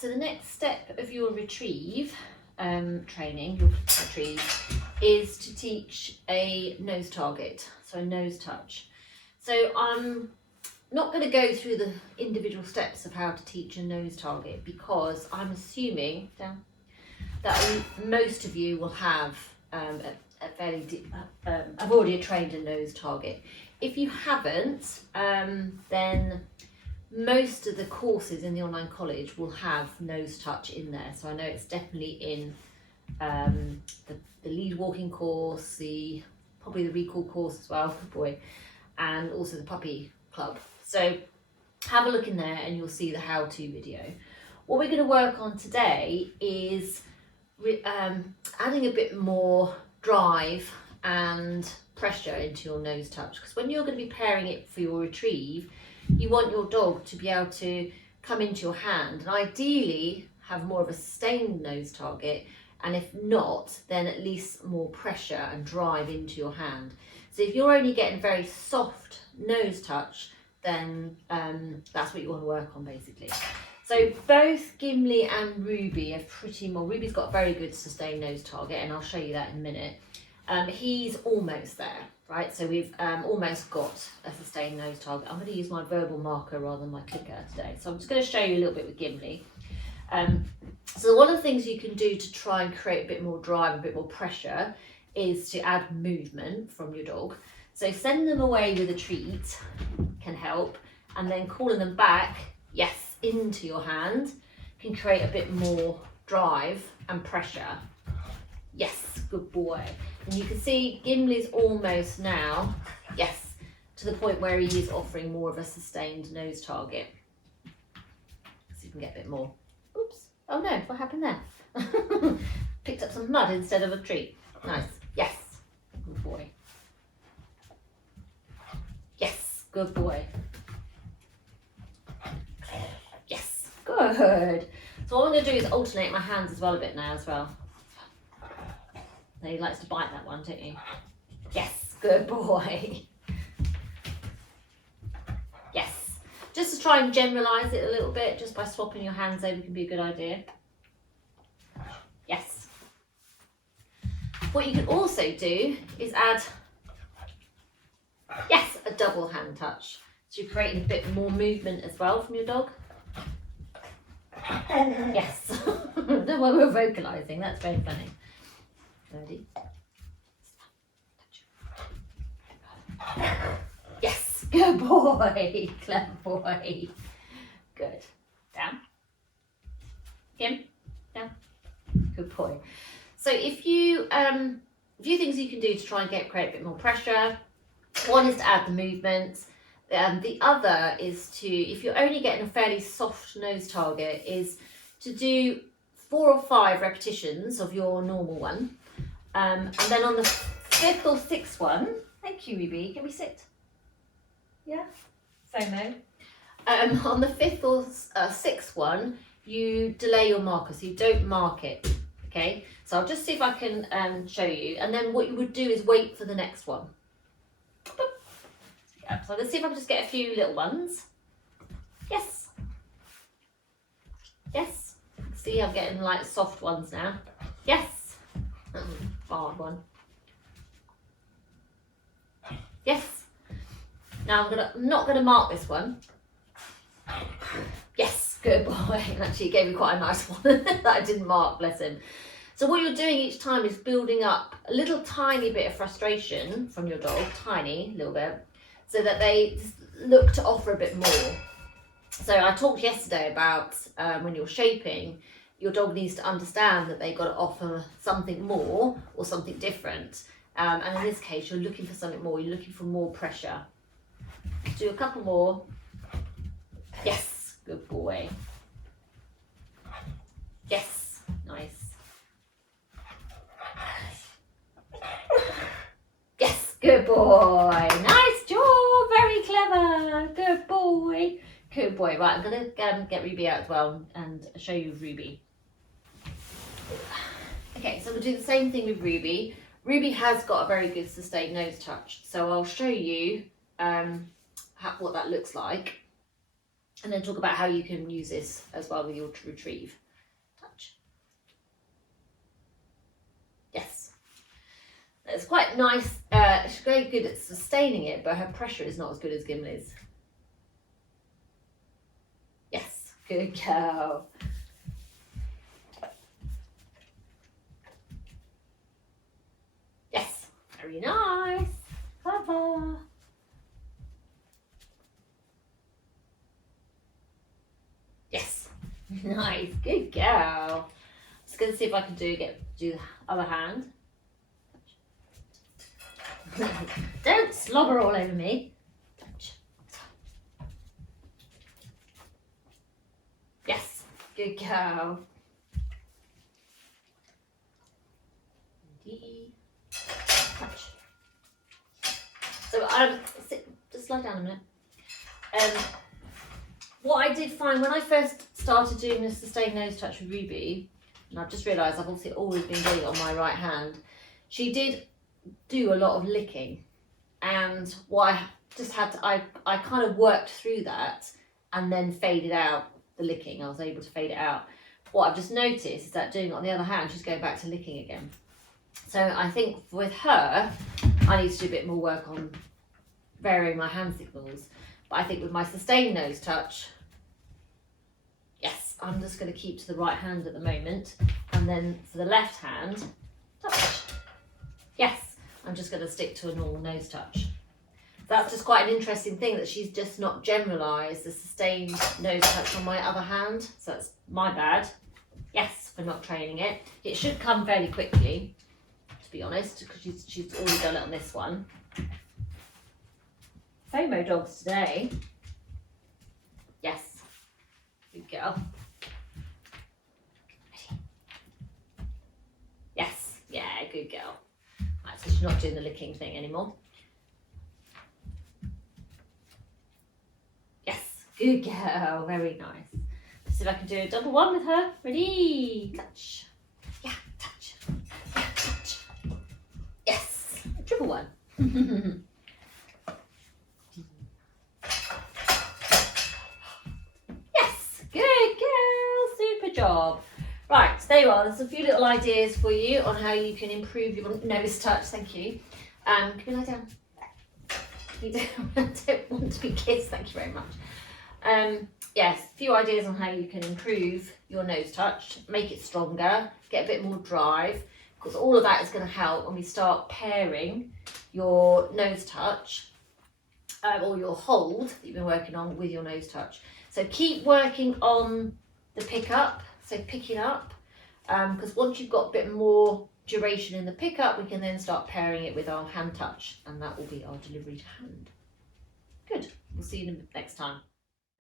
So the next step of your retrieve training, your retrieve, is to teach a nose target, so a nose touch. So I'm not going to go through the individual steps of how to teach a nose target because I'm assuming that most of you will have a fairly deep, I've already trained a nose target. If you haven't, then most of the courses in the online college will have nose touch in there. So I know it's definitely in the lead walking course, probably the recall course as well, good boy, and also the puppy club. So have a look in there and you'll see the how-to video. What we're going to work on today is adding a bit more drive and pressure into your nose touch, because when you're going to be pairing it for your retrieve, you want your dog to be able to come into your hand and ideally have more of a sustained nose target, and if not, then at least more pressure and drive into your hand. So if you're only getting very soft nose touch, then that's what you want to work on basically. So both Gimli and Ruby are Ruby's got a very good sustained nose target, and I'll show you that in a minute. He's almost there, right? So we've almost got a sustained nose target. I'm going to use my verbal marker rather than my clicker today. So I'm just going to show you a little bit with Gimli. So one of the things you can do to try and create a bit more drive, a bit more pressure, is to add movement from your dog. So send them away with a treat can help, and then calling them back, yes, into your hand can create a bit more drive and pressure. Yes, good boy. And you can see Gimli's almost now, yes, to the point where he is offering more of a sustained nose target. So you can get a bit more. Oops, oh no, what happened there? Picked up some mud instead of a treat. Nice, yes, good boy. Yes, good boy. Yes, good. So what I'm going to do is alternate my hands as well a bit now as well. He likes to bite that one, don't you? Yes, good boy. Yes. Just to try and generalise it a little bit, just by swapping your hands over can be a good idea. Yes. What you can also do is add, yes, a double hand touch. So you're creating a bit more movement as well from your dog. Yes. No, well, we're vocalising, that's very funny. Ready? Yes, good boy, clever boy. Good. Down. Kim, down. Good boy. So if you, a few things you can do to try and create a bit more pressure. One is to add the movements. The other is to, if you're only getting a fairly soft nose target, is to do 4 or 5 repetitions of your normal one. And then on the 5th or 6th one, thank you, Ruby, can we sit? Yeah, FOMO. On the 5th or 6th one, you delay your marker, so you don't mark it, okay? So I'll just see if I can show you, and then what you would do is wait for the next one. So let's see if I can just get a few little ones. Yes. Yes. See, I'm getting like soft ones now. Yes. Hard one. Yes. Now I'm not gonna mark this one. Yes, good boy. Actually, it gave me quite a nice one that I didn't mark, bless him. So what you're doing each time is building up a little tiny bit of frustration from your dog, tiny little bit, so that they look to offer a bit more. So I talked yesterday about when you're shaping, your dog needs to understand that they've got to offer something more or something different. And in this case, you're looking for something more. You're looking for more pressure. Do a couple more. Yes, good boy. Yes, nice. Yes, good boy. Nice job, very clever. Good boy. Good boy. Right, I'm going to get Ruby out as well and show you Ruby. Okay, so we'll do the same thing with Ruby. Ruby has got a very good sustained nose touch, so I'll show you what that looks like. and then talk about how you can use this as well with your retrieve. Touch. Yes. It's quite nice. She's very good at sustaining it, but her pressure is not as good as Gimli's. Yes, good girl. Yes, very nice. Clever. Yes, nice, good girl. Just gonna see if I can do the other hand. Don't slobber all over me. Touch. Yes, good girl. Touch. So just lie down a minute. What I did find when I first started doing the sustained nose touch with Ruby, and I've just realised I've obviously always been doing it on my right hand, she did do a lot of licking, and what I just had to, I kind of worked through that and then faded out the licking. I was able to fade it out. What I've just noticed is that doing it on the other hand, she's going back to licking again. So I think with her, I need to do a bit more work on varying my hand signals. But I think with my sustained nose touch, yes, I'm just going to keep to the right hand at the moment. And then for the left hand, touch. Yes, I'm just going to stick to a normal nose touch. That's just quite an interesting thing that she's just not generalised the sustained nose touch on my other hand. So that's my bad. Yes, for not training it. It should come fairly quickly, to be honest, because she's already done it on this one. FOMO dogs today. Yes. Good girl. Yes. Yeah, good girl. Right, so she's not doing the licking thing anymore. Yes. Good girl. Very nice. Let's see if I can do a double one with her. Ready? Touch. Yeah, touch. Yeah, touch. Yes. A triple one. Good girl, super job. Right, so there you are. There's a few little ideas for you on how you can improve your nose touch. Thank you. Can we lie down? You don't want to be kissed. Thank you very much. Yes, a few ideas on how you can improve your nose touch, make it stronger, get a bit more drive, because all of that is going to help when we start pairing your nose touch or your hold that you've been working on with your nose touch. So keep working on the pickup, so picking up, because once you've got a bit more duration in the pickup, we can then start pairing it with our hand touch, and that will be our delivery to hand. Good, we'll see you next time.